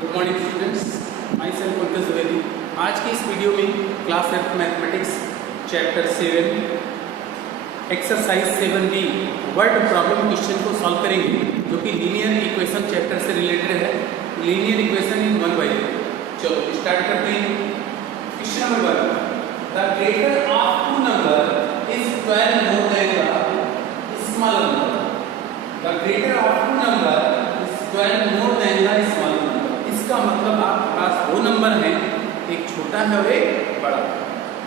Good morning students, myself Pankaj Dwivedi. आज की इस वीडियो में class 8 mathematics chapter 7 exercise 7B word problem question को सॉल्व करेंगे, जो कि लीनियर इक्वेशन चैप्टर से रिलेटेड है। Linear equation in 1/8। चलो स्टार्ट करते हैं। Question number 1, the greater of two number is 12 more than the smaller number. The greater of two number is 12 more than the smaller number. इसका मतलब आपके पास दो number हैं, एक छोटा है और एक बड़ा।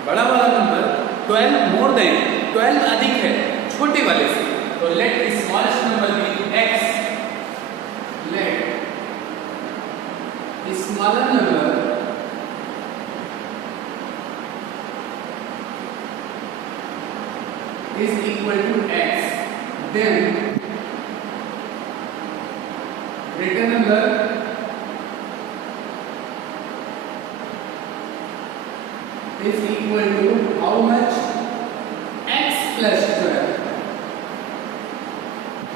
बड़ा वाला नंबर 12 मोर देन 12 अधिक है छोटे वाले से, तो let smallest number be x। Let smaller number is equal to x, then greater number is equal to how much? X plus 12.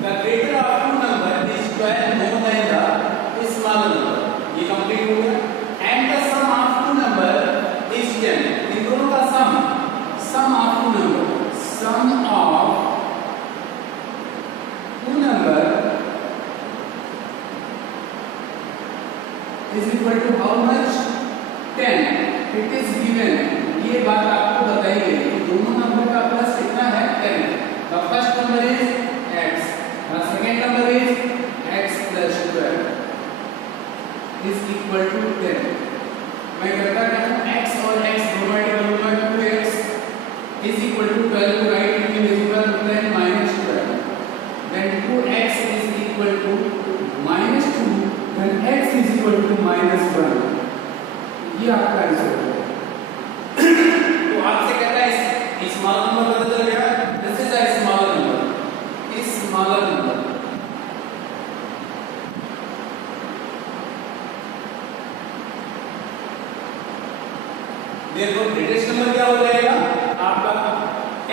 The greater of two number is 12 more than the smaller number. ये complete हो गया। And the sum of two number is 10. इन दोनों का sum of two number, sum of two number is equal to how much? 10. It is given, ये बात आपको बताई गई कि दोनों नंबर का प्लस कितना है? 10. The first number is x, the second number is x plus 12 is equal to 10. मैं करता क्या हूँ? x और x दोनों ऐड करूँगा, 2x is equal to 12 को right individual then minus 12, then 2x is equal to minus 2, then x is equal to minus 1. ये आपका आंसर है। तो आपसे कहता है स्मॉल नंबर पता चल गया, this is a smaller number, smaller number. देखो ग्रेटेस्ट नंबर क्या हो जाएगा आपका?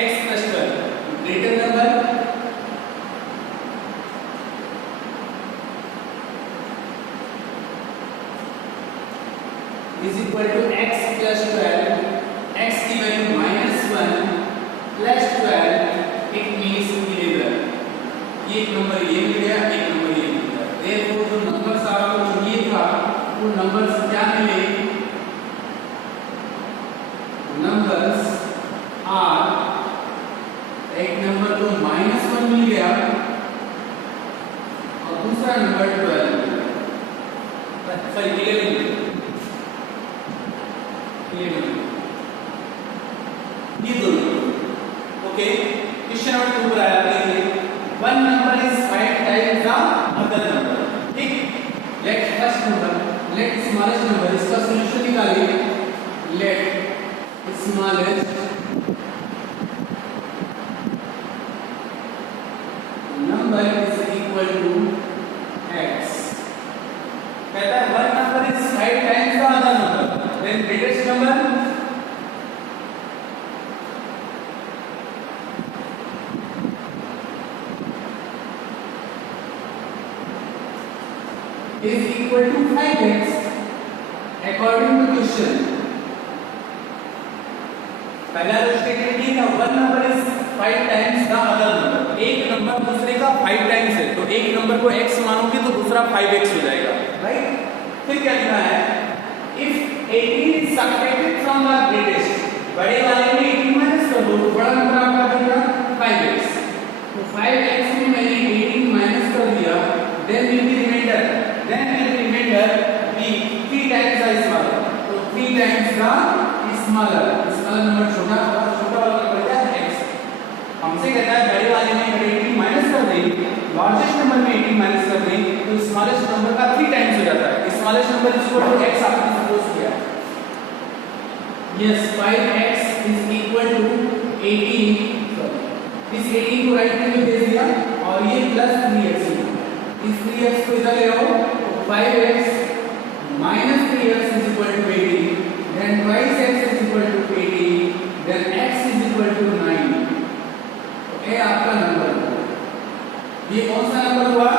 x plus 12। Greater number is equal to x plus 12, x की वैल्यू -1 plus 12, it means 11। ये एक नंबर ये मिल गया, एक नंबर ये मिल गया। देखो जो नंबर्स आपको चाहिए था वो नंबर्स क्या मिले? नंबर्स आर, एक नंबर तो -1 मिल गया और दूसरा नंबर 12, सॉरी 11 ये दोनों। ओके, क्वेश्चन नंबर 2 पर आया है, one number is 5 times the other number. ठीक, let first number, let smallest number, इसका सॉल्यूशन निकालिए। Let smallest number is equal to x। कहता है one number is 5 times the other number, then greatest number is equal to 5x according to question। पहला जो statement ये था, one number is 5 times the other number. एक number दूसरे का 5 times है, तो एक नंबर को x मानोगे तो दूसरा 5x हो जाएगा, राइट? फिर क्या लिखा है? If 18 is subtracted from the greatest, बड़े वाले में 18 माइनस कर दो, बड़ा नंबर आपका बनेगा 5x। तो 5x में मैंने 18 माइनस कर दिया, then will be remainder be 3 times the smaller, तो 3 times the smaller नंबर छोटा वाला नंबर क्या है? x। हमसे कहता है बड़े वाले में 18 माइनस कर दें, लार्जेस्ट नंबर में 18 माइनस कर दें, तो स्मॉलेस्ट नंबर का 3 टाइम्स हो जाता है। Smallest number is equal to x आपने सपोज किया। Yes, 5x is equal to 18, इस 18 को राइट में दे दिया और ये प्लस 3x, इस 3x को इधर ले आओ, 5x minus 3x is equal to 18, then twice x is equal to 18, then x is equal to 9। तो ये आपका नंबर, ये कौन सा नंबर हुआ?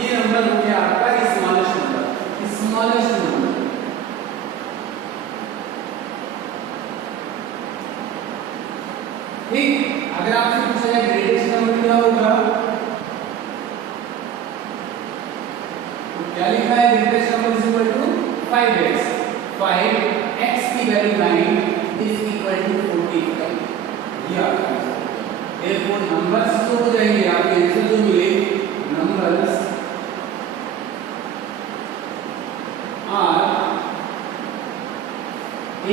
ये नंबर हो गया आपका स्मॉलेस्ट नंबर। क्या लिखा है, greatest number is equal to 5x, 5x की वैल्यू 9 इज इक्वल टू 45, ये आता है। therefore नंबर्स जो हो जाएंगे आपके आंसर जो मिले, नंबर्स आर,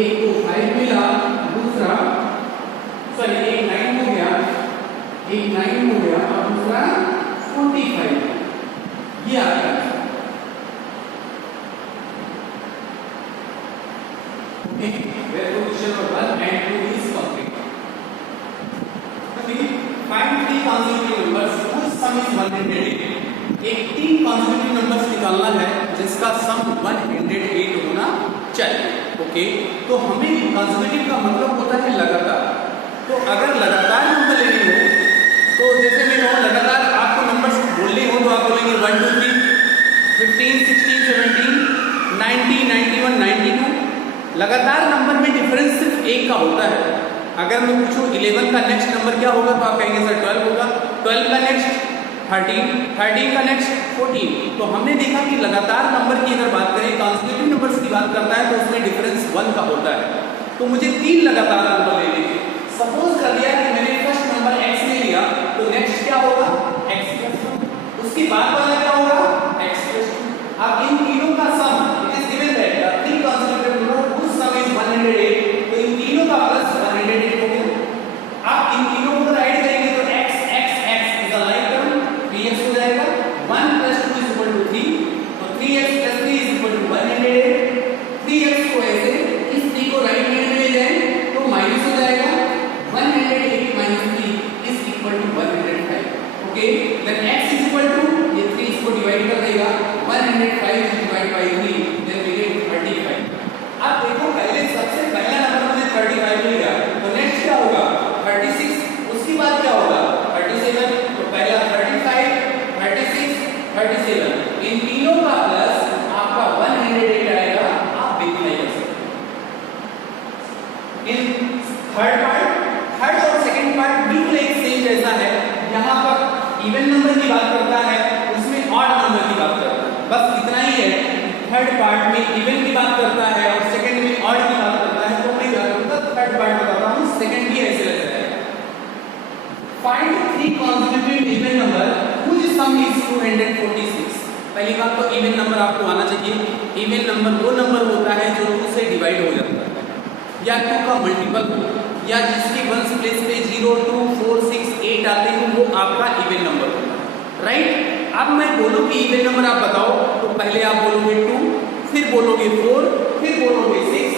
एक को 5 मिला, दूसरा सॉरी एक 9 हो गया, एक 9 हो गया और दूसरा 45, ये आता है। Therefore question number 1 and 2 is complete. Find three consecutive numbers whose sum is 108. एक 3 consecutive numbers निकालना है जिसका सम 108 होना चाहिए। ओके, तो हमें consecutive का मतलब होता है लगातार। तो अगर लगातार नंबर लेनी हो, तो जैसे मैं कहूँ लगातार आपको नंबर्स बोलने हो तो आप बोलेंगे 1 2 3 15 16 17 90 91 92। लगातार नंबर में डिफरेंस सिर्फ एक का होता है। अगर मैं पूछूं 11 का नेक्स्ट नंबर क्या होगा तो आप कहेंगे सर 12 होगा, 12 का नेक्स्ट 13, 13 का नेक्स्ट 14। तो हमने देखा कि लगातार नंबर की अगर बात करें, कॉन्सेक्यूटिव नंबर्स की बात करता है तो उसमें डिफरेंस 1 का होता है। तो मुझे 3 लगातार नंबर ले लीजिए। सपोज कर दिया कि मैंने फर्स्ट नंबर x ले लिया, तो नेक्स्ट क्या होगा x प्लस 1, उसके बाद वाला क्या होगा x प्लस 2। अब इन तीनों का sum it is given that the three consecutive number whose sum is 108, तो इन तीनों का प्लस 108 हो गया। आप इन तीनों को ऐड करेंगे तो x x x is a like term, 3x हो जाएगा, 1 प्लस 2 इज इक्वल टू 3, तो 3x plus 3 is equal to 108। 3x को ऐसे इस 3 को राइट हैंड में ले जाएं तो माइनस हो जाएगा, 108 minus 3 is equal to 105। Okay, then x is equal to, ये 3 इसको डिवाइड कर देगा, 105 divide by 3, then we get 35। अब देखो पहले सबसे पहला नंबर मुझे 35 मिल गया, तो नेक्स्ट क्या होगा 36, उसके बाद क्या होगा 37, तो पहला 35 36 37, इन तीनों का प्लस आपका 108 आएगा। आप देखना है इन थर्ड और सेकंड पार्ट बिल्कुल एक सेम जैसा है। यहाँ पर इवन नंबर की बात करता है, उसमें ऑड नंबर की बात करता है, बस इतना ही है। थर्ड पार्ट में इवन की बात करता है और सेकंड में ऑड की बात करता है। तो मैं क्या करूंगा, थर्ड पार्ट बताता हूँ, सेकंड भी ऐसे रहता है। Find three consecutive even number whose sum is 246। पहली बात तो इवन नंबर आपको आना चाहिए। इवन नंबर वो नंबर होता है जो 2 से डिवाइड हो जाता है, या 2 का मल्टीपल हो, या जिसके वंस प्लेस पे 0 2 4 6 8 आते हैं, वो आपका इवन नंबर होता है। राइट, अब मैं बोलूं कि इवन नंबर आप बताओ, तो पहले आप बोलोगे 2, फिर बोलोगे 4, फिर बोलोगे 6,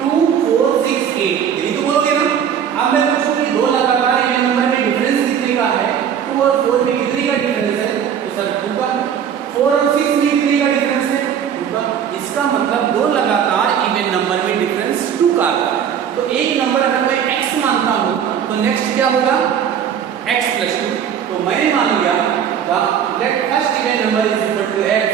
2 4 6 8, यही तो बोलोगे ना। अब मैं पूछूं कि दो लगातार इवन नंबर में डिफरेंस कितने का है, 2 और 4 में कितने का डिफरेंस है, तो सर 2 का। 4 और 6 में कितने का डिफरेंस है, 2 का। इसका मतलब दो लगातार इवन नंबर में डिफरेंस 2 का आता है। तो एक नंबर अगर मैं x मानता हूं तो नेक्स्ट क्या होगा x प्लस 2। तो मैंने मान लिया the let first even number is equal to x,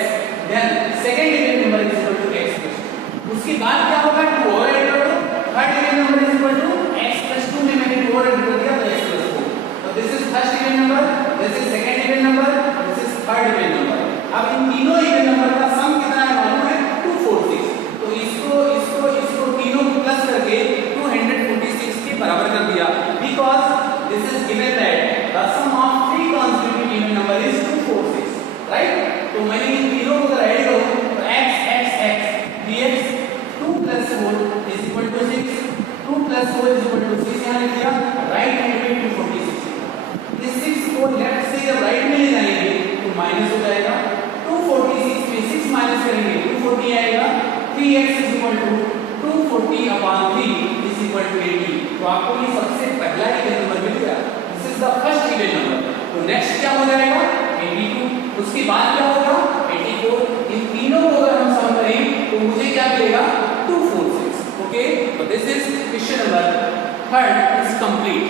then second even number is equal to x plus 2। उसके बाद क्या होगा 2 और ऐड कर दो, third even number is equal to x plus 2 में मैंने 2 और ऐड कर दिया तो x प्लस 4। तो this is first even number, this is second even number, this is third even number. अब इन तीनों इवन नंबर का सम कितना है मालूम है, 246। तो इसको इसको इसको तीनों को प्लस करके 246 के बराबर कर दिया, because this is given that the sum of three consecutive even number is 246। Right, तो मैंने इन तीनों को अगर ऐड करूं तो x x x dx 2 + 4 is equal to 6, 2 + 4 is equal to 6 यहां लिख दिया। राइट हैंड में 246, इस 6 को लेफ्ट से जब राइट में ले जाएंगे तो माइनस हो जाएगा, 246 में 6 माइनस करेंगे 240 आएगा, 3x is equal to 240/3 is equal to 80। तो आपको ये सबसे पहला इवन नंबर मिल गया, this is the first even number. तो नेक्स्ट क्या हो जाएगा 82, उसके बाद क्या होगा 84। इन तीनों को अगर हम सम करें तो मुझे क्या मिलेगा 246। ओके, तो this is question number third is complete.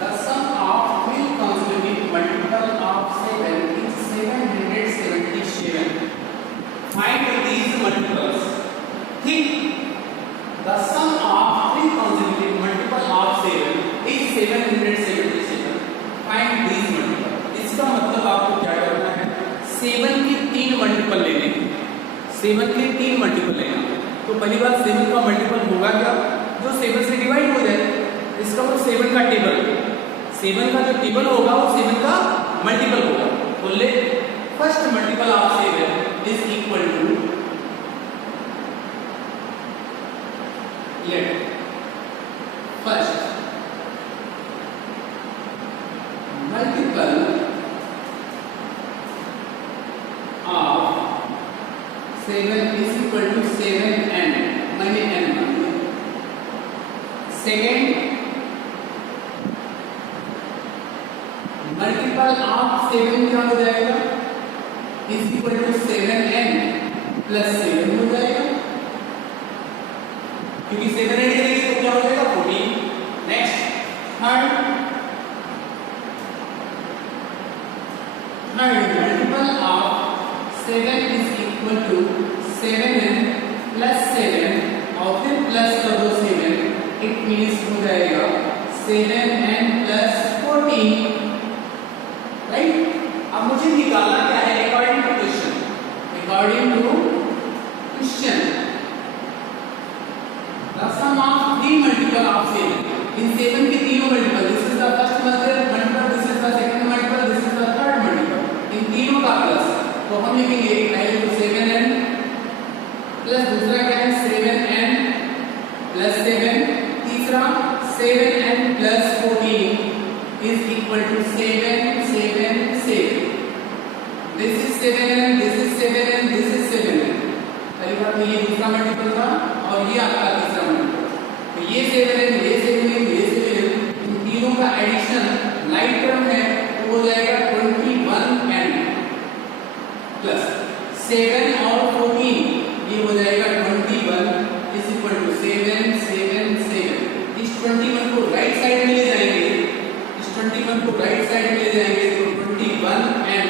The sum of three consecutive multiple of 7 is 777। Find these multiples. Think the sum of three consecutive multiple of 7 is 777. Find these multiples. इसका मतलब आपको क्या करना है, 7 3 multiple ले लेंगे, 7 के 3 multiple लेना। तो पहली बात 7 का मल्टीपल होगा क्या, जो 7 से डिवाइड हो जाए, इसका वो 7 का टेबल, 7 का जो टेबल होगा वो 7 का मल्टीपल होगा। तो let first multiple of 7 is equal to, let first multiple of 7 is equal to 7n, मैंने n मान लिया। सेकेंड मल्टीपल ऑफ 7 क्या हो जाएगा, is equal to 7n plus 7 हो जाएगा, क्योंकि 7 ऐड करेंगे तो क्या हो जाएगा 14। Next third multiple of 7 is equal to 7n plus 7 और फिर प्लस कर दो 7, इट मींस हो जाएगा 7n plus 14, राइट। अब मुझे निकालना क्या है, according to question, according to question the sum of 3 multiple of 7, इन 7 के तीनों multiple, this is the first multiple, this is the second multiple, this is the third multiple, इन तीनों का प्लस। तो हम लिखेंगे पहले तो 7n प्लस दूसरा क्या है 7n प्लस 7, तीसरा 7n plus 14 is equal to 7 7 7, this is 7n, this is 7n, this is 7n। पहली बात तो ये दूसरा मल्टीपल था और ये आपका तीसरा मल्टीपल, तो ये 7n, ये 7n, ये 7n, इन तीनों का एडिशन लाइट टर्म है तो हो जाएगा 21n प्लस 7 और 14, ये हो जाएगा 21 इज इक्वल टू 7 7 7। इस 21 को राइट साइड में ले जाएंगे, इस 21 को राइट साइड में ले जाएंगे तो 21n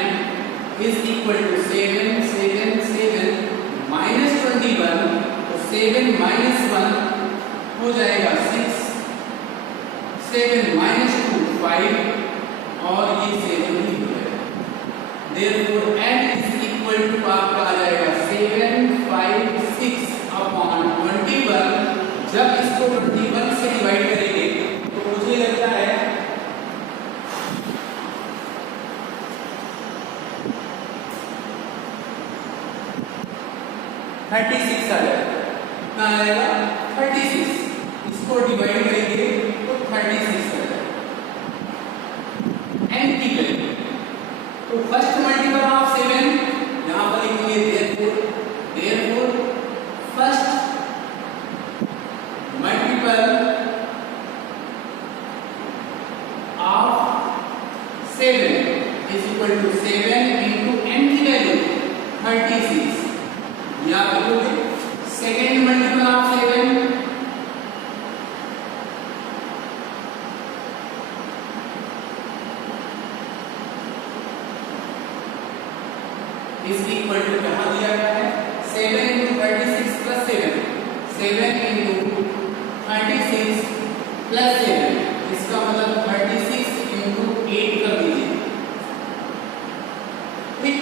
is equal to 7 7 7 minus 21, तो 7 माइनस 1 हो जाएगा 6, 7 माइनस 2 5 और ये 7 ही हो जाएगा। Therefore n is equal to आपका आ जाएगा 756 अपॉन 21। जब इसको 21 से डिवाइड करेंगे तो मुझे लगता है 36 आ जाएगा, कितना आएगा 36, इसको डिवाइड करेंगे तो 36 आ जाएगा n की वैल्यू। तो फर्स्ट मल्टीपल ऑफ 7 यहां पर लिखेंगे therefore first multiple of 7 is equal to 7 into n की वैल्यू 36, या लिखोगे second multiple of 7 is equal to कहाँ दिया गया है 7 into 36 plus 7, 7 into 36 plus 7, इसका मतलब 36 into 8 कर दीजिए, ठीक।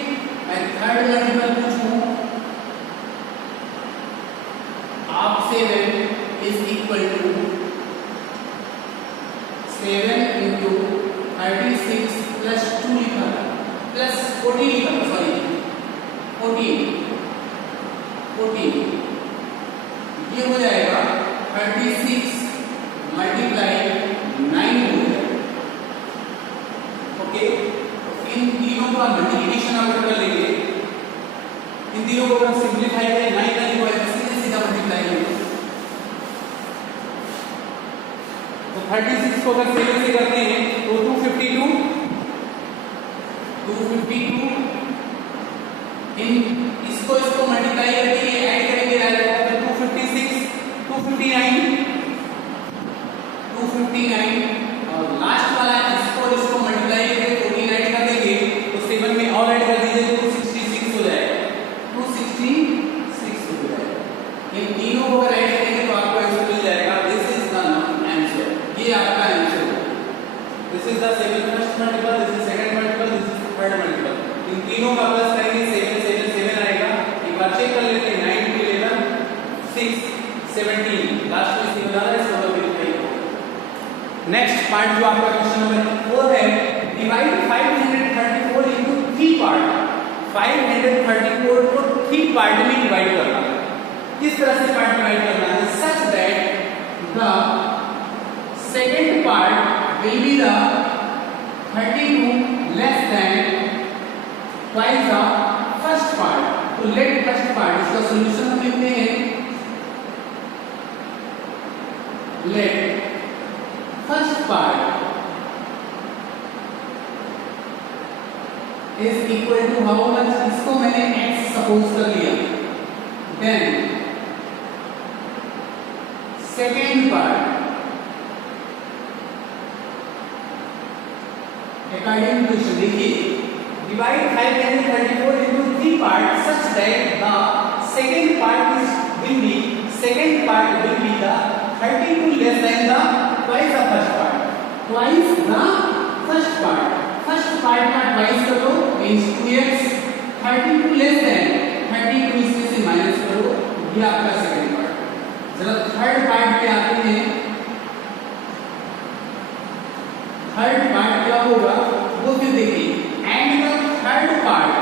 मैं थर्ड मल्टीपल पूछूं आप 7 is equal to 7 into 36 plus 2 लिखा था, plus 14 लिखा था, सॉरी 14 ये हो जाएगा 36 मल्टीप्लाई 9 हो जाएगा, ओके। तो इन तीनों का मल्टीप्लिकेशन अगर कर लेंगे, इन तीनों को अगर सिंप्लीफाई करें 9 का लिखा है सीधे सीधा मल्टीप्लाई करेंगे, तो 36 को अगर 7 से करते हैं तो 252 इन इसको मल्टीप्लाई करके ये ऐड करेंगे आ जाएगा तो 256 259 और लास्ट वाला इसको मल्टीप्लाई करके 14 ऐड कर देंगे तो 7 में और ऐड कर दीजिए तो 266 हो जाएगा, 266 हो जाएगा। इन तीनों को अगर ऐड करेंगे तो आपको आंसर मिल जाएगा, दिस इज द आंसर, ये आपका आंसर है। This is the second first multiple, this is second multiple, this is third multiple, इन तीनों का प्लस करेंगे 7 7 7 17 लास्ट में सी बना रहा है इसका मतलब नहीं हो। नेक्स्ट पार्ट जो आपका क्वेश्चन नंबर 4 है, डिवाइड 534 इनटू 3 पार्ट। 534 को 3 पार्ट में डिवाइड करना है। किस तरह से पार्ट डिवाइड करना है? Such that the second part will be the 32 less than twice the first part। तो लेट फर्स्ट पार्ट, इसका सॉल्यूशन हम लिखते हैं, let first part is equal to how much, इसको मैंने x सपोज कर लिया, then second part according to question. देखिए, divide 534 into 3 parts such that the second part will be the 32 less than the twice the first part। twice the first part, first part का twice करो means 2x, 32 less than 32 इसमें से minus करो, ये आपका second part. जरा third part पे आते हैं। थर्ड पार्ट क्या होगा वो फिर देखिए, and the third part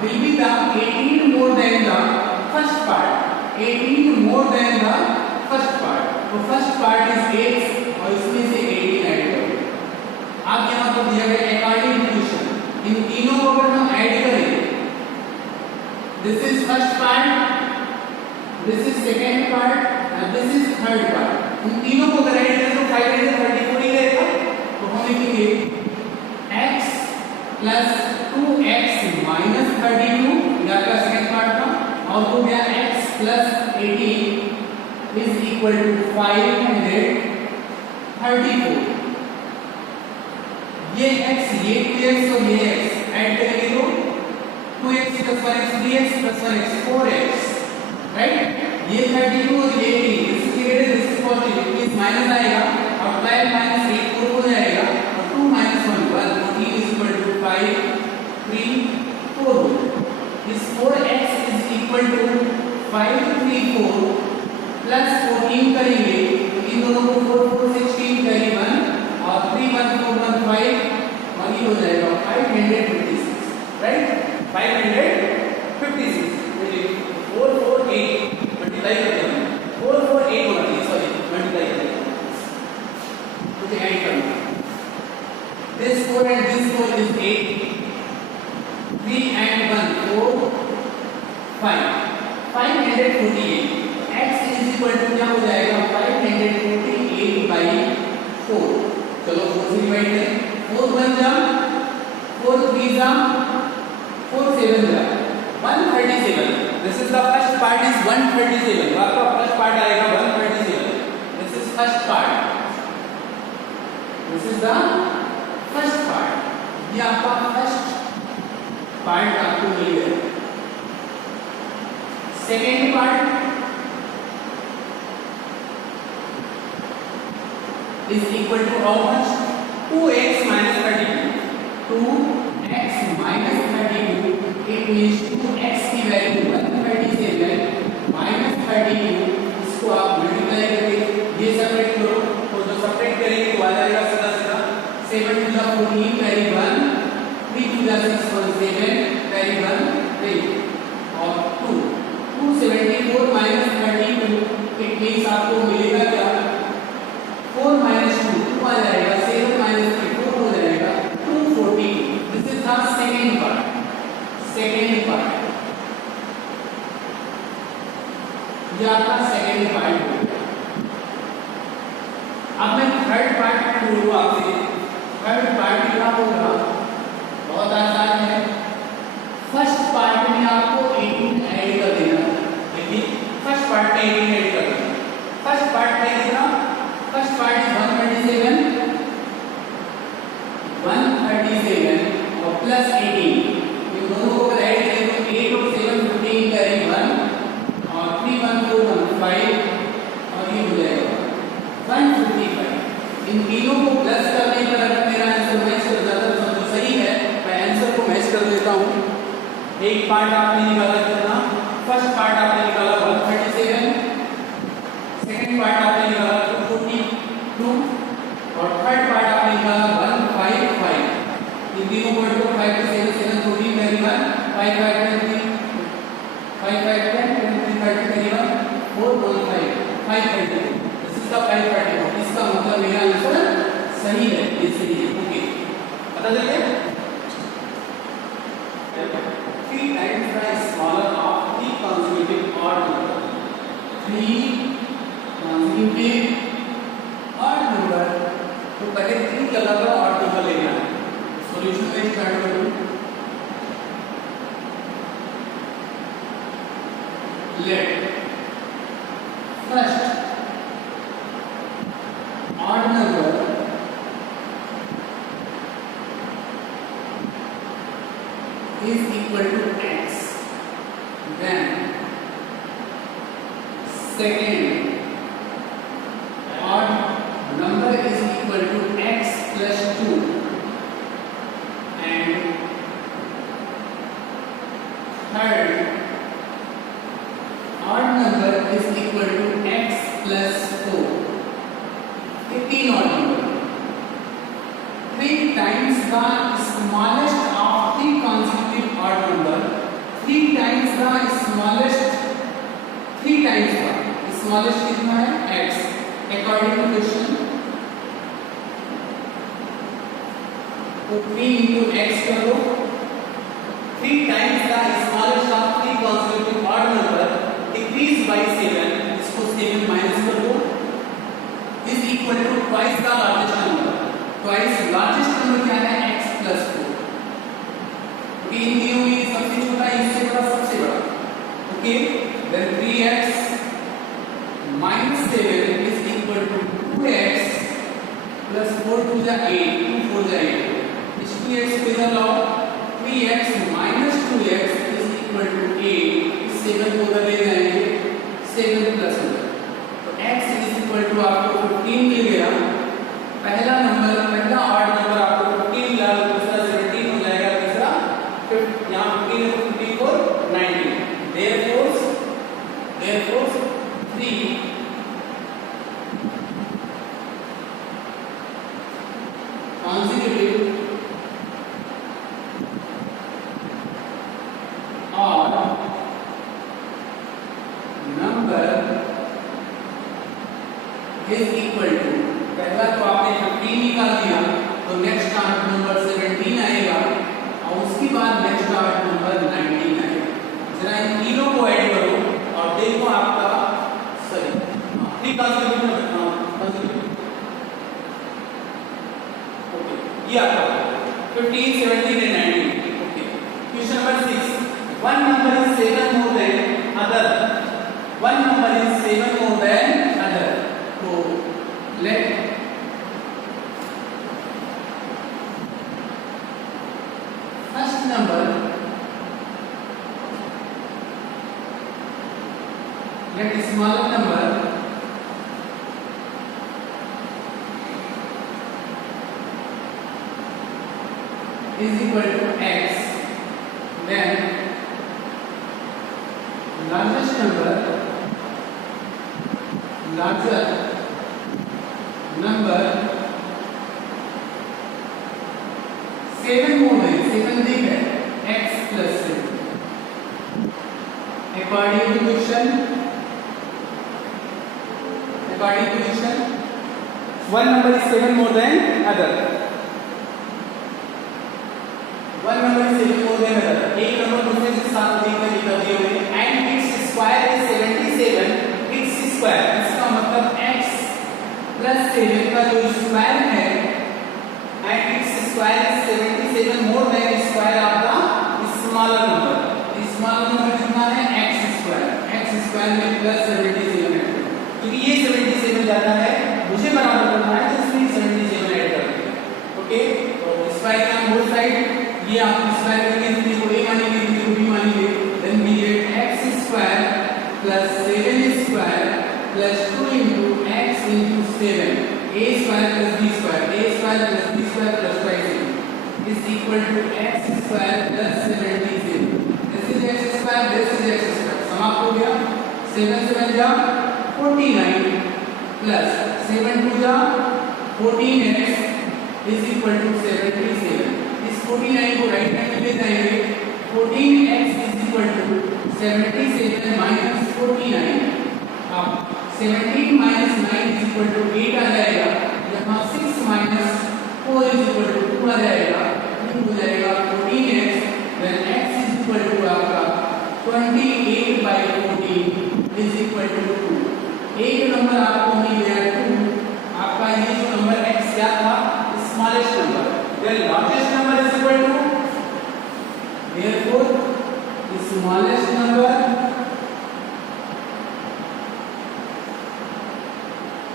will be the 18 more than the first part। 18 more than the first part। तो first part is x और इसमें से 18 ऐड करो। आप यहाँ पर दिया गया अकॉर्डिंग टू क्वेश्चन, इन तीनों को अगर हम ऐड करें, this is first part, this is second part और दिस इज थर्ड पार्ट। इन तीनों को अगर ऐड करें तो 534 ही रहेगा। तो हम लिखेंगे x प्लस 2x माइनस 32 या का सेकंड पार्ट का, और हो गया x plus 18 is equal to 534। ये x, ये 2x और ये x ऐड करेंगे तो 2x plus 1x 3x plus 1x 4x, right. ये 32 और ये 18, this is negative, this is positive, इस माइनस आएगा और 12 माइनस 8 4 हो जाएगा और 2 माइनस 1 1 14 इज इक्वल टू 5 3 4। इस 4x is equal to 534 plus 14 करेंगे तो इन दोनों को 4 4 16 कैरी 1 और 3 1 4 1 5 और ये हो जाएगा 556, राइट। 556 4 4 8 मल्टीप्लाई करते हैं, 4 4 8 होना चाहिए, सॉरी मल्टीप्लाई करते हैं, मुझे ऐड करना। This 4 and this 4 is 8, 3 and 1 4 5 548। x is equal to क्या हो जाएगा 548 by 4। चलो 4 से डिवाइड करें, 4 1 जा 4 3 जा 4 7 जा 137। This is the first part is 137। तो आपका फर्स्ट पार्ट आएगा 137। This is first part, this is the first part। ये आपका फर्स्ट पार्ट आपको मिल गया। Second part is equal to how much 2x minus 32। 2x minus 32 it means 2x की value 137 minus 32। इसको आप मल्टीप्लाई करके ये सेपरेट करो, तो जो सेपरेट करेंगे तो आ जाएगा सीधा सीधा 7 to the 14 carry 1, 3 to the 6 7 carry 1 3 और 2 274 minus 32 इट मींस आपको मिलेगा क्या 4 minus 2 2 आ जाएगा, 7 minus 3 4 हो जाएगा 240। This is the second part. Second part ये आपका सेकंड पार्ट हो गया। अब मैं थर्ड पार्ट बोलूंगा आपसे। थर्ड पार्ट क्या होगा, बहुत आसान है। फर्स्ट पार्ट में आपको 18 ऐड कर देना। देखिए फर्स्ट पार्ट में 18 ऐड कर देना। फर्स्ट पार्ट में कितना, फर्स्ट पार्ट इज 137 और प्लस 18, इन दोनों को अगर ऐड करें तो 8 और 7 15 कैरी 1 और 3 1 4 1 5 और ये हो जाएगा 155। इन तीनों को प्लस करने पर अगर मेरा आंसर मैच कर जाता है तो सही है, मैं आंसर को मैच कर देता हूँ। एक पार्ट आपने निकाला कितना, फर्स्ट पार्ट आपने निकाला 137, सेकंड पार्ट आपने निकाला 242 और थर्ड पार्ट आपने निकाला 155। इन तीनों को ऐड करो, 5 to 7 7 14 31 5 5 23 5 5 10 23 30 31 4 1 5 5 32। This is the 532। इसका मतलब मेरा आंसर सही है, ये सही है। ओके, पता चल गया। 3 times the smaller of 3 consecutive odd number, 3 consecutive odd number, तो पहले 3 के अलावा odd number लेना है। सॉल्यूशन में स्टार्ट करूं। Let first odd number is equal to x, then second odd number is equal to x plus 2 and third odd number is equal to x plus 4. ये तीन odd number 3 times the smallest of 3 consecutive odd number, 3 times the smallest, 3 times the smallest कितना है x according to question। तो 3 into x करो, 3 times the smallest of 3 consecutive odd number decrease by 7, इसको 7 minus कर दो, is equal to twice the largest number। twice largest number क्या है x plus 4। तीन दिए हुए सबसे छोटा इससे बड़ा सबसे बड़ा। Okay, then 3x minus 7 is equal to 2x plus 4 to the 8, 2 4 the 8। इस 2x को इधर लाओ, 3x minus 2x is equal to 8। इस 7 को उधर ले जाएंगे, 7 plus 1। तो x is equal to आपको 15 मिल गया। पहला नंबर, पहला ऑड नंबर आपको 15 मिला, दूसरा 17 हो जाएगा, तीसरा यहाँ 15 को 54 19। therefore 3 consecutive odd number is equal to, पहला तो आपने 15 निकाल दिया, तो नेक्स्ट ऑड नंबर 17 आएगा और उसके बाद नेक्स्ट ऑड नंबर 19 आएगा। जरा इन तीनों को ऐड करो और देखो आपका सही 3 consecutive ओके, ये आपका 15 17 and 19। Okay, question number 6, one number is 7 more than other, one number is 7 more than other। तो let first number, let smaller number is equal to x, then largest number, larger number 7 more than 7 big है x plus 7। according to question one number is 7 more than other, one number is 7 more than other, एक number दूसरे के साथ लेकर निकल दिए हुए and its square is 77, its square, इसका मतलब x plus 7 का जो स्क्वायर है and its square is 77 more than square of the smaller number। smaller number कितना है x square में plus 77 है, क्योंकि ये 77 जाता है, मुझे बराबर करना है तो इसमें 77 ऐड कर देंगे। ओके, तो स्क्वायर का बोथ साइड ये आप स्क्वायर करके दूसरे को a मानेंगे, दूसरे को b मानेंगे, then we get x square plus 7 square plus 2 into x into 7, a square plus b square, a square plus b square plus 5 is equal to x square plus 77। this is x square, this is x square, समाप्त हो गया। 7 7 जा 49, plus 7 to जा 14x is equal to 77। इस 49 को right hand में ले जाएंगे, 14x is equal to 77 minus 49। अब 17 माइनस 9 इज इक्वल टू 8 आ जाएगा, यहाँ 6 माइनस 4 इज इक्वल टू 2 आ जाएगा, 2 हो जाएगा 14x, then x is equal to आपका 28 by 14 इज इक्वल टू 2। एक नंबर आपको मिल गया 2। आपका ये जो नंबर x क्या था, smallest number, then largest number is equal to, therefore smallest number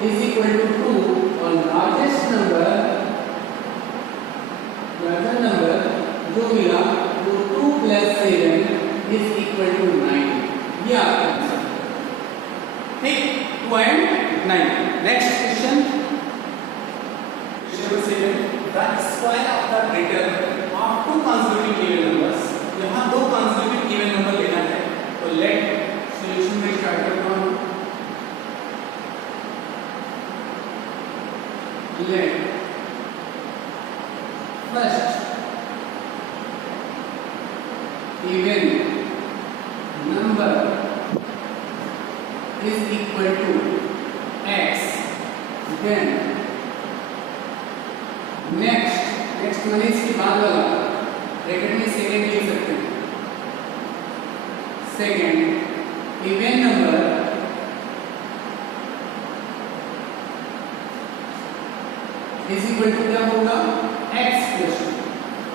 is equal to 2 और largest number जो मिला वो 2 plus 7 is equal to 9। ये आपका आंसर ठीक, 2 and 9। Next question, question 7, the square of the greater of two consecutive even numbers। यहाँ दो consecutive even number लेना है, तो लेट सॉल्यूशन में स्टार्ट करता हूँ। Let first even number is equal to x, then next मैंने इसके बाद वाला ब्रैकेट में सेकेंड लिख सकते हैं। Second even number is equal to क्या होगा, x प्लस 2।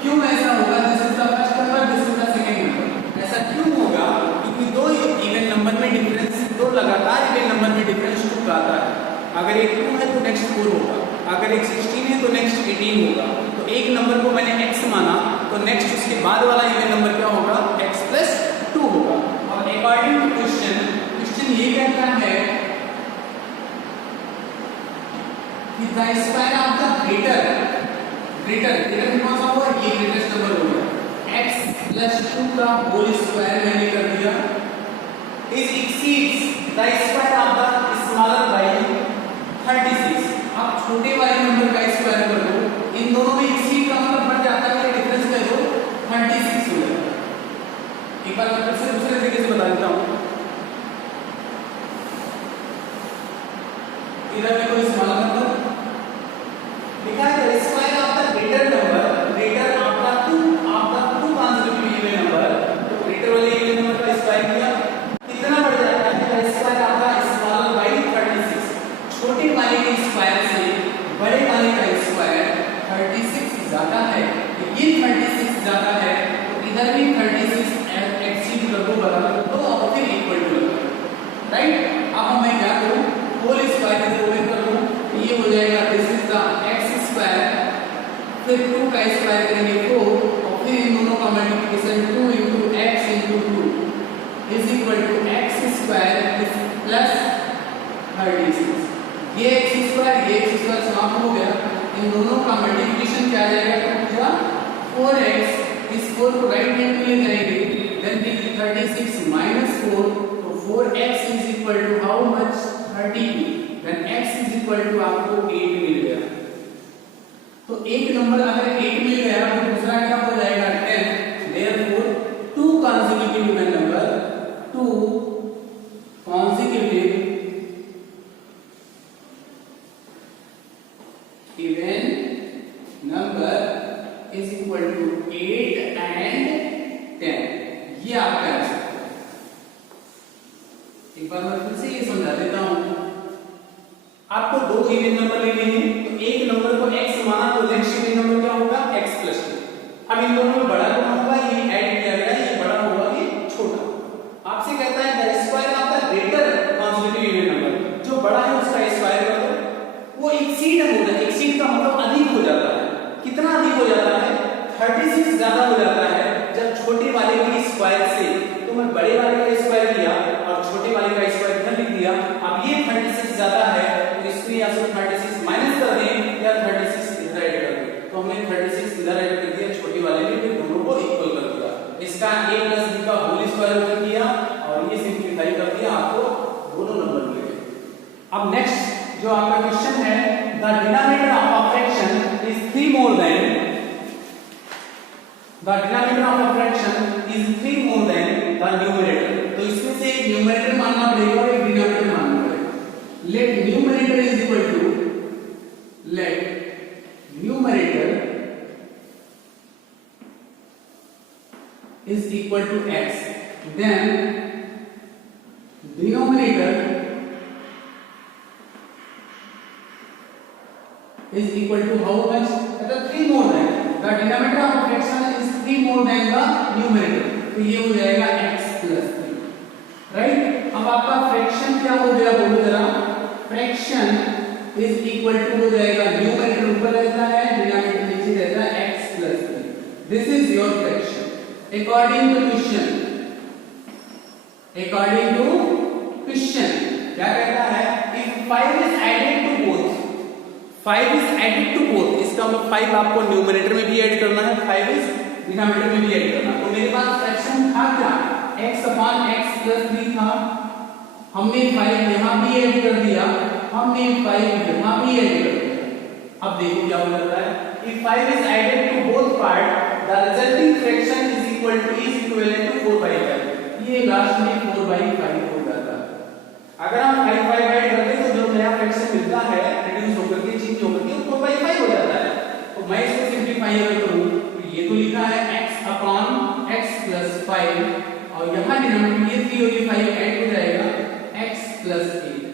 क्यों ऐसा होगा, this is the first number, this is the second number. ऐसा क्यों होगा, क्योंकि दो इवन नंबर में डिफरेंस, दो लगातार इवन नंबर में डिफरेंस 2 का आता है। अगर एक 2 है तो नेक्स्ट 4 होगा, अगर एक 16 है तो नेक्स्ट 18 होगा। तो एक नंबर को मैंने x माना, तो नेक्स्ट उसके बाद वाला इवन नंबर क्या होगा, x प्लस 2 होगा। अब अकॉर्डिंग टू क्वेश्चन ये कहता है कि the square of the greater कौन सा हुआ, ये ग्रेटेस्ट नंबर हो गया, x प्लस 2 का होल स्क्वायर मैंने कर दिया, is exceeds the square of the smaller by 36। आप छोटे वाले नंबर का स्क्वायर कर दो, इन दोनों में एक्सीड का मतलब बढ़ जाता है, डिफरेंस कर दो 36 हो जाएगा। एक बार मैं फिर से दूसरे तरीके से बता देता हूं, इधर भी कोई स्मॉलर नंबर लिखा है, the square of the greater number, greater of the two consecutive even number, तो ग्रेटर वाले इवन नंबर का स्क्वायर किया, कितना बढ़ जाता है, the square of the smaller by 36। छोटे वाले के स्क्वायर से बड़े वाले का स्क्वायर 36 ज्यादा है, ये 36 ज्यादा है, तो इधर भी 36 एक्सीड कर दो, बराबर कर दो और फिर इक्वल टू लगा, राइट। अब मैं क्या करूं, होल स्क्वायर को ओपन कर दूं, ये हो जाएगा this is the x square, फिर 2 का स्क्वायर करेंगे 4 और फिर इन दोनों का multiplication 2 into x into 2 is equal to x square plus 36। ये x स्क्वायर समाप्त हो गया, इन दोनों का मल्टीप्लिकेशन क्या आ जाएगा, 4x, इस 4 को राइट हैंड में ले जाएंगे, देन 36 माइनस 4, तो 4x is equal to how much, 32, then x is equal to आपको 8 मिल गया। तो एक नंबर अगर 8 मिल गया तो दूसरा क्या हो जाएगा, 10। therefore 2 consecutive even number, 2 consecutive even number is equal to 8 and 10। ये आपका आंसर। एक बार मैं फिर से ये समझा देता हूं, आपको दो इवन नंबर लेने हैं, तो एक नंबर को x माना तो नेक्स्ट इवन नंबर क्या होगा, x प्लस 2। अब इन दोनों में बड़ा कौन होगा, ये ऐड किया गया, ये बड़ा होगा, ये छोटा। आपसे कहता है the square of the greater consecutive even number, जो बड़ा है उसका स्क्वायर कर दो, वो एक्सीड होगा, एक्सीड का मतलब अधिक हो जाता है। कितना अधिक हो जाता है, 36 ज्यादा हो जाता है जब छोटे वाले के स्क्वायर से, तो मैं बड़े वाले का स्क्वायर किया और छोटे वाले का स्क्वायर इधर लिख दिया। अब ये 36 ज्यादा है तो इसको या तो 36 माइनस कर दें या 36 इधर ऐड कर दें, तो हमने 36 इधर ऐड कर दिया, छोटे वाले में फिर दोनों को इक्वल कर दिया। इसका a प्लस b का होल स्क्वायर कर दिया और ये सिंपलीफाई कर दिया, आपको दोनों नंबर मिल गए। अब नेक्स्ट जो एक न्यूमरेटर मानना पड़ेगा और एक डिनोमिनेटर मानना पड़ेगा। Let numerator is equal to x, then denominator is equal to how much? मतलब 3 more than the denominator of a fraction is 3 more than the numerator, तो ये हो जाएगा x plus 3, राइट। अब आपका फ्रैक्शन क्या हो गया बोलो जरा। फ्रैक्शन इज इक्वल टू हो जाएगा न्यूमरेटर ऊपर रहता है, डिनोमिनेटर नीचे रहता है, x plus 3। This is your fraction according to question। according to question क्या कहता है? if 5 is added to both, 5 is added to both, इसका मतलब 5 आपको न्यूमरेटर में भी ऐड करना है, 5 is डिनोमिनेटर में भी ऐड करना है। तो मेरे पास फ्रैक्शन था क्या? x upon x plus 3 था, हमने 5 यहाँ भी ऐड कर दिया, हमने 5 यहाँ भी ऐड कर दिया। अब देखो क्या हो जाता है। if 5 is added to both part, the resulting fraction is equivalent to 4 by 5। ये लास्ट में 4 by 5 हो जाता है। अगर हम 5 by 5 करते हैं तो जो नया फ्रैक्शन मिलता है रिड्यूस होकर के चेंज होकर के 4 by 5 हो जाता है। तो मैं इसको सिंपलीफाई अगर करूं तो ये तो लिखा है x upon x plus 5 और यहाँ डिनोमिनेटर ये 3 और ये 5 ऐड हो जाएगा, x plus 8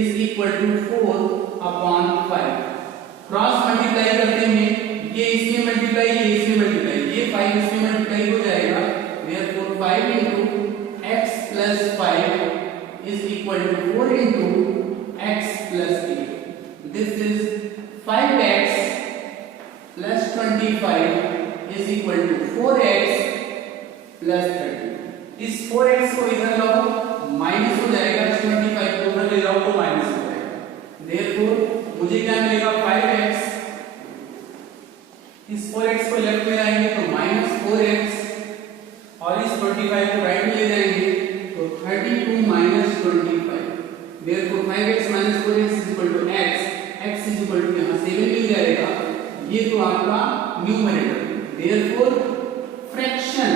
is equal to 4 upon 5। Cross multiply करते हैं, ये इसमें मल्टीप्लाई, ये इसमें मल्टीप्लाई, ये 5 इसमें मल्टीप्लाई हो जाएगा, therefore 5 into x plus 5 is equal to 4 into x plus 8। this is 5x plus 25 is equal to 4x plus 30। इस 4x को इधर लाओ, माइनस हो जाएगा, 25 को उधर ले जाओ तो माइनस हो जाएगा, therefore मुझे क्या मिलेगा? 5x, इस 4x को लेफ्ट में लाएंगे तो -4x और इस 25 को राइट में ले जाएंगे तो 32 minus 25। therefore 5x minus 4x is equal to x, x is equal to यहाँ 7 मिल जाएगा, ये तो आपका न्यूमरेटर। therefore फ्रैक्शन,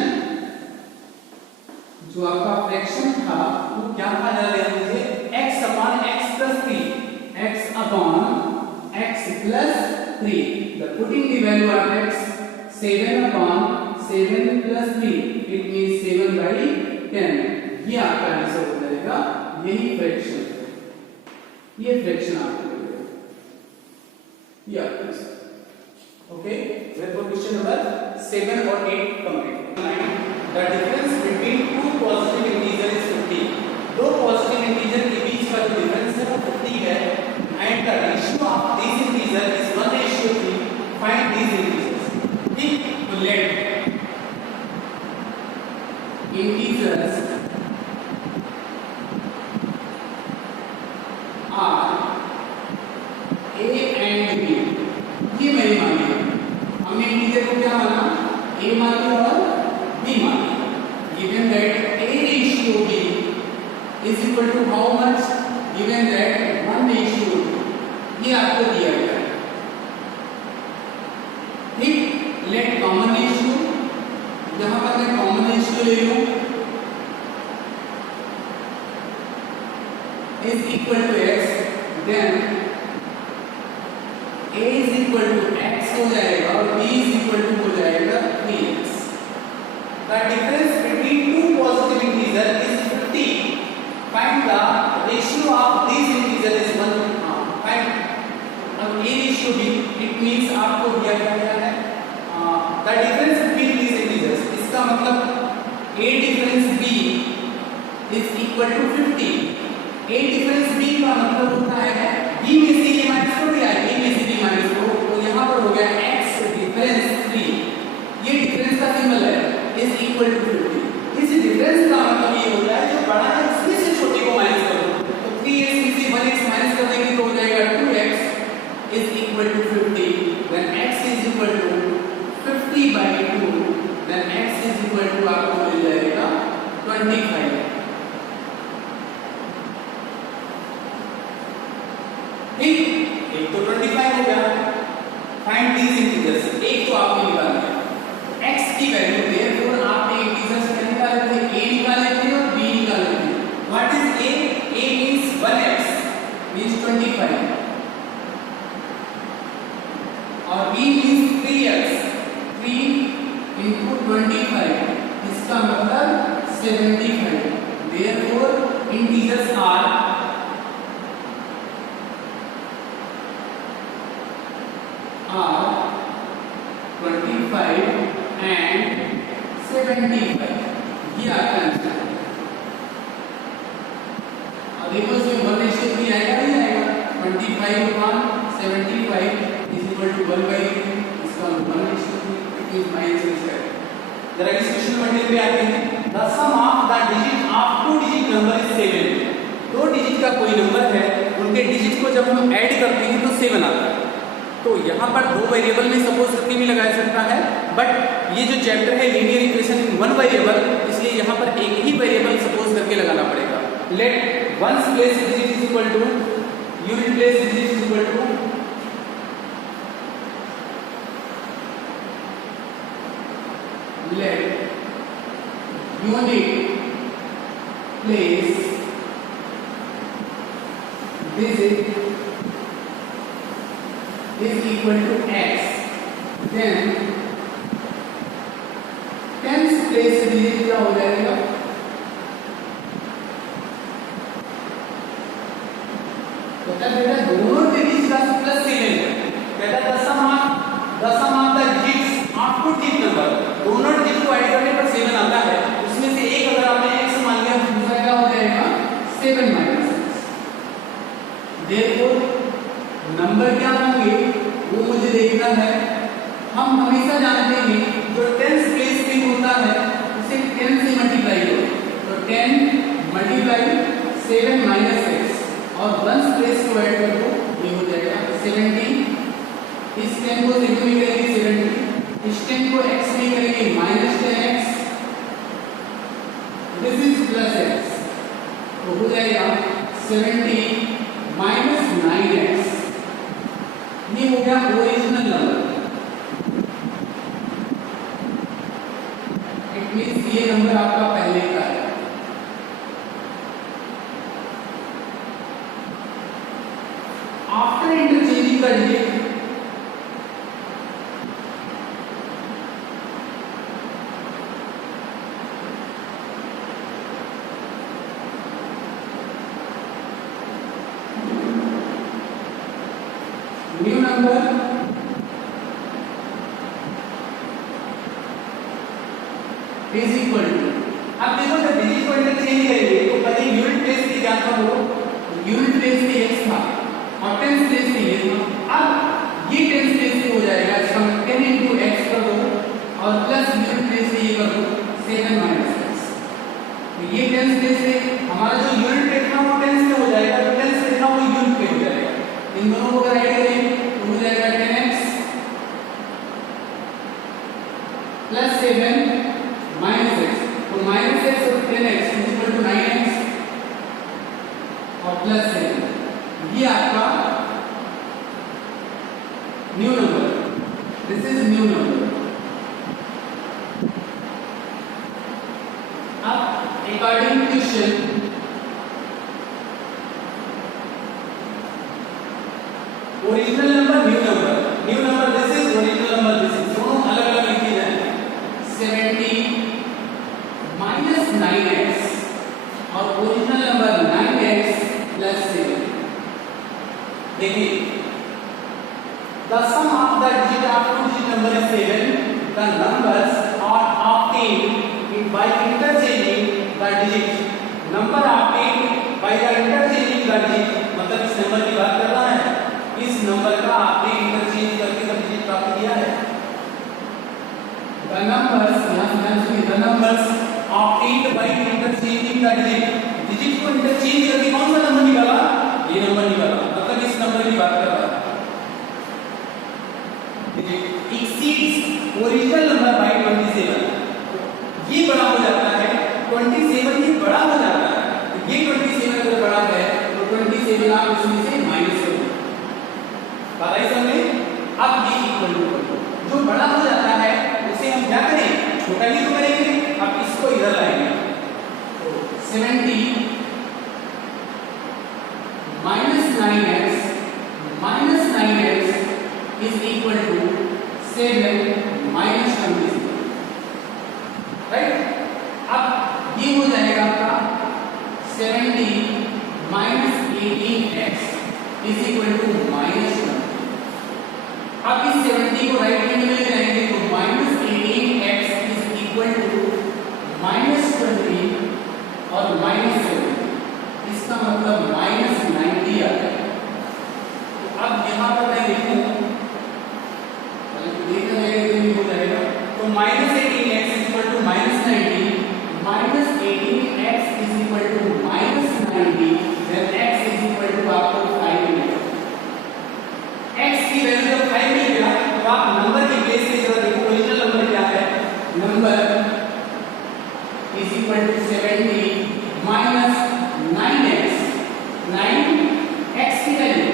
जो आपका फ्रैक्शन था वो क्या था जाएगा मुझे? x upon x plus 3, x upon x plus 3। the putting the value of x 7 upon 7 plus 3, it means 7 by 10। ये आपका आंसर हो जाएगा, यही फ्रैक्शन, ये फ्रैक्शन आपको मिलेगा, ये आपका answer. Okay, therefore question number 7 और 8 complete। the difference between two positive integer is 50। दो पॉजिटिव इंटीजर के बीच का जो डिफरेंस है वो 50 है, and the ratio of these integer is 1:3। find these integers। ठीक, तो let integers are a and b। ये मैंने मान लिया, हमने इंटीजर को क्या माना? a मान लिया और b मान लिया। given that a ratio b is equal to how much? given that 1:2, ये आपको दिया गया है। ठीक, लेट कॉमन रेशियो, यहां पर मैं कॉमन रेशियो ले लूं, is equal to x, then a is equal to x हो जाएगा और b is equal to हो जाएगा 3x। the difference between two positive integer is 50। find the ratio of these integer is 1। find अब a ratio b, it means आपको दिया गया है the difference between these integers, इसका मतलब a difference b is equal to 50। a difference b का मतलब होता है b में से a माइनस कर दिया, a में से b माइनस करो, तो यहाँ पर हो गया x difference 3। ये difference का सिंबल है, is equal to 50। इस difference का मतलब ये होता है जो बड़ा है उसमें से छोटे को माइनस करो, तो 3x में से 1x माइनस कर देंगे तो हो जाएगा 2x is equal to 50। then x is equal to 50 by 2, then x is equal to आपको मिल जाएगा 25। ठीक, एक तो 25 हो गया। फाइंड दीज इंटीजर्स, एक तो आपने निकाल लिया x की वैल्यू, देयरफॉर आपने इंटीजर्स क्या निकाले थे? a निकाले थे और b निकाले थे। therefore integers are are 25 and 75 ये आपका आंसर है। अब देखो इसमें 1:3 आएगा नहीं आएगा 25/75 is equal to 1/3 इसका 1:3 it is -6। जरा इस क्वेश्चन मटेरियल पे आते हैं। The sum of the digit of two digit number is 7। दो डिजिट का कोई नंबर है उनके डिजिट को जब हम ऐड करते हैं तो 7 आता है। तो यहाँ पर दो वेरिएबल में सपोज करके भी लगाया सकता है, बट ये जो चैप्टर है linear equation in one variable, इसलिए यहाँ पर एक ही वेरिएबल सपोज करके लगाना पड़ेगा। Let ones place digit is equal to unit place digit is equal to let unit place digit is equal to x, then tens place digit क्या हो जाएगा? तो क्या बेटा दोनों डिजिट का प्लस 7 है। बेटा the sum of the digits of two digit number, दोनों डिजिट को ऐड करने पर 7 आता है। उसमें से एक अगर आपने x मान लिया तो दूसरा क्या हो जाएगा 7 - 6। therefore नंबर क्या होंगे वो मुझे देखना है। हम हमेशा जानते हैं जो टेंस प्लेस पे होता है उसे 10 से मल्टीप्लाई करो, तो 10 × 7 - 6 और वंस प्लेस को ऐड कर दो, ये हो जाएगा 70। इस 10 को 0 में करेंगे 70, इस 10 को x में करेंगे -10x, this is plus x, तो हो जाएगा 70 - 9x। ये हो गया ओरिजिनल नंबर। इट मींस ये नंबर आपका पहले का है। आफ्टर इंटरचेंजिंग का digit new number is equal to, अब देखो जब डिजिट को इंटरचेंज करेंगे तो पहले यूनिट प्लेस पे क्या था, वो यूनिट प्लेस पे x था और टेंस प्लेस पे ये था। अब ये टेंस प्लेस पे हो जाएगा, इसका 10 × x कर दो और प्लस यूनिट प्लेस पे ये कर दो 7 - 6। तो ये टेंस प्लेस पे हमारा जो यूनिट प्लेस था वो टेंस पे हो जाएगा, जो टेंस प्लेस था वो यूनिट पे हो जाएगा। इन दोनों को अगर ऐड करें तो हो जाएगा 10x प्लस 7 - 6, तो -x और 10x is equal to 9x और प्लस 7। ये आपका new number, this is new number. अब according question original number new number this is original number, this is दोनों अलग अलग लिखी जाए। 70 - 9x और ओरिजिनल नंबर 9x प्लस 7। देखिए the sum of the digit of two digit number is 7। the numbers are obtained by interchanging the digit, number obtained by the interchanging the digit, मतलब इस number की बात कर रहा है, इस नंबर का आपने इंटरचेंज करके सब डिजिट प्राप्त किया है। the numbers the numbers obtained by interchanging the digit, digit को इंटरचेंज करके कौन सा नंबर निकाला, ये नंबर निकाला, मतलब इस नंबर की बात कर रहा है। Digit exceeds original number by 27, ये बड़ा हो जाता है 27, ये बड़ा हो जाता है, तो ये 27 अगर बड़ा है तो 27 आप इसमें से माइनस करो, पता है समझे। अब ये इक्वल टू जो बड़ा हो जाता है उसे हम क्या करें, छोटा ही तो करेंगे। अब इसको इधर लाएंगे, तो 70 - 9x is equal to 7 - 27, right. अब ये हो जाएगा आपका 18x इज इक्वल टू -20। अब इस 70 को राइट हैंड में ले जाएंगे तो -18x इज इक्वल टू -20 और -70, इसका मतलब -90 आ गया। तो अब यहाँ पर मैं लिखूं, देखना है हो जाएगा, तो -18x is equal to -90, -18x is equal to -90, then x is equal to आपको 5 मिलेगा। x की वैल्यू जब 5 मिल गया तो आप नंबर की प्लेस पे जरा देखो ओरिजिनल नंबर क्या है। Number is equal to 70 minus 9x, 9x की वैल्यू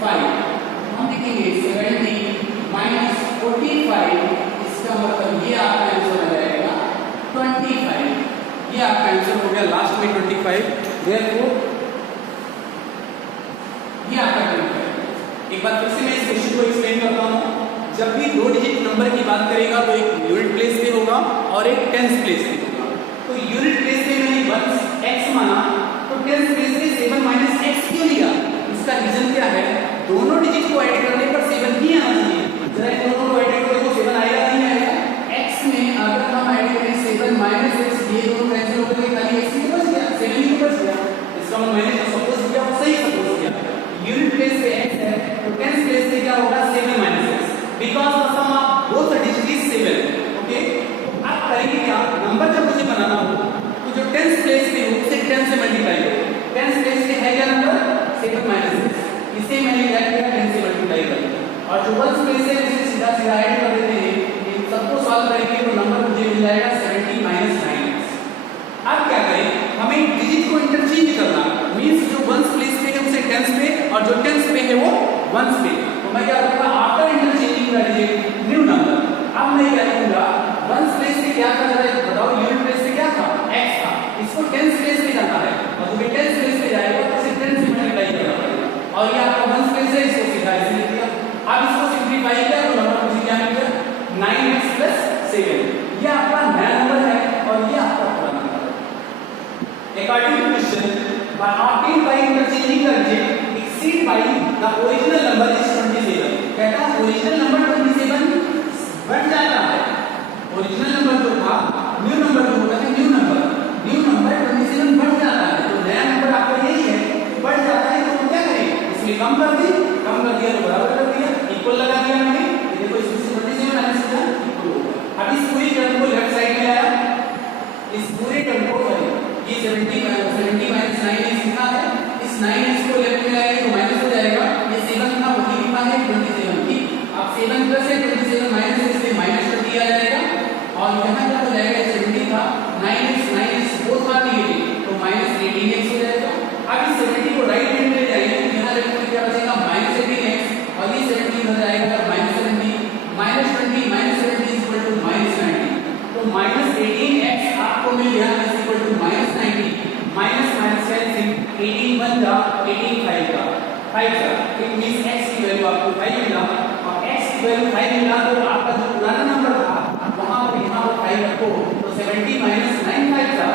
5, हम लिखेंगे 70 माइनस 45, इसका मतलब ये आपका आंसर आ जाएगा 25। ये आपका आंसर हो गया लास्ट में 25। देयरफॉर ये आपका 25। एक बार फिर से मैं इस क्वेश्चन को एक्सप्लेन करता हूँ। जब भी दो डिजिट नंबर की बात करेगा तो एक यूनिट प्लेस पे होगा और एक टेंस प्लेस पे होगा। तो यूनिट प्लेस पे मैंने 1x माना, तो टेंस प्लेस पे 7 माइनस x क्यों लिया? इसका रीजन क्या है? दोनों डिजिट को ऐड करने पर 7 ही आना चाहिए। जरा इन दोनों को ऐड करो तो 7 आएगा नहीं आएगा? x में अगर हम ऐड करें 7 माइनस x, ये दोनों कैंसिल हो गए, खाली x ही बच गया, 7 ही बच गया। इसका मतलब मैंने जो सपोज किया वो सही सपोज किया। यूनिट प्लेस पे x है तो टेंस प्लेस पे क्या होगा? 7 minus x, because the sum of both digit is 7। Okay, अब करेंगे क्या? नंबर जब मुझे बनाना हो तो जो टेंस प्लेस पे हो उसे 10 से मल्टीप्लाई करो। टेंस प्लेस पे है क्या नंबर? 7 माइनस x, इसे मैंने क्या किया? 10 से मल्टीप्लाई कर दिया। और जो वंस प्लेस है उसे सीधा सीधा ऐड कर देते हैं। इन सबको सॉल्व करेंगे तो नंबर मुझे मिल जाएगा 70 माइनस 9x। अब क्या करें? हमें डिजिट को इंटरचेंज करना, मींस जो वंस प्लेस पे है उसे टेंस पे और जो टेंस पे है वो वंस पे। तो मैं क्या करूंगा? After interchanging the digit new number, अब मैं क्या लिखूंगा? वंस प्लेस पे क्या था जरा बताओ? यूनिट प्लेस पे क्या था? x था। इसको टेंस प्लेस पे जाना है और जब टेंस प्लेस पे जाएगा तो इसे 10 से मल्टीप्लाई करना पड़ेगा। और ये आपका वंस प्लेस है, इसको सीधा ऐसे लिख दिया। अब इसको सिंपलीफाई किया तो नंबर मुझे क्या मिल गया? 9x plus 7। ये आपका नया नंबर है और ये आपका पुराना नंबर है। According to question, by obtained by interchanging the digit exceed by the original number is 27। कहता है ओरिजिनल नंबर 27 बढ़ जाता है। ओरिजिनल नंबर जो था, न्यू नंबर जो होता है, न्यू नंबर 27 बढ़ जाता है। तो नया नंबर आपका यही है, बढ़ जाता है तो क्या करें? इसमें कम कर दिया तो बराबर कर दिया, इक्वल लगा दिया मैंने। देखो इसमें 27 मैंने सीधा इक्वल हो गया। अब इस पूरी टर्म को लेफ्ट साइड में लाया, इस पूरे टर्म को ये 70 माइनस 9x कितना है? इस 9x को लेफ्ट में लाएंगे तो माइनस हो जाएगा। ये 7 का वही कितना है? 27। ठीक, अब 7 प्लस है 27 माइनस है, इसलिए माइनस कर दिया जाएगा। और यहाँ क्या हो जाएगा? 70 था, 9x बोथ आर नेगेटिव तो माइनस 18x हो जाएगा। अब इस 70 को राइट हैंड में ले जाएंगे तो यहाँ लेफ्ट में क्या बचेगा? माइनस 18x और ये 70 हो जाएगा minus 70, minus 20 minus 70 is equal to minus 90। तो माइनस 18x आपको मिल गया is equal to minus 90। Minus minus cancel, 18 बन जा 18 5 का 5 का, इट मींस x की वैल्यू आपको 5 मिला। और x की वैल्यू 5 मिला तो आपका जो पुराना नंबर था वहां पर यहाँ पर 5 रखो तो 70 माइनस 9 5 का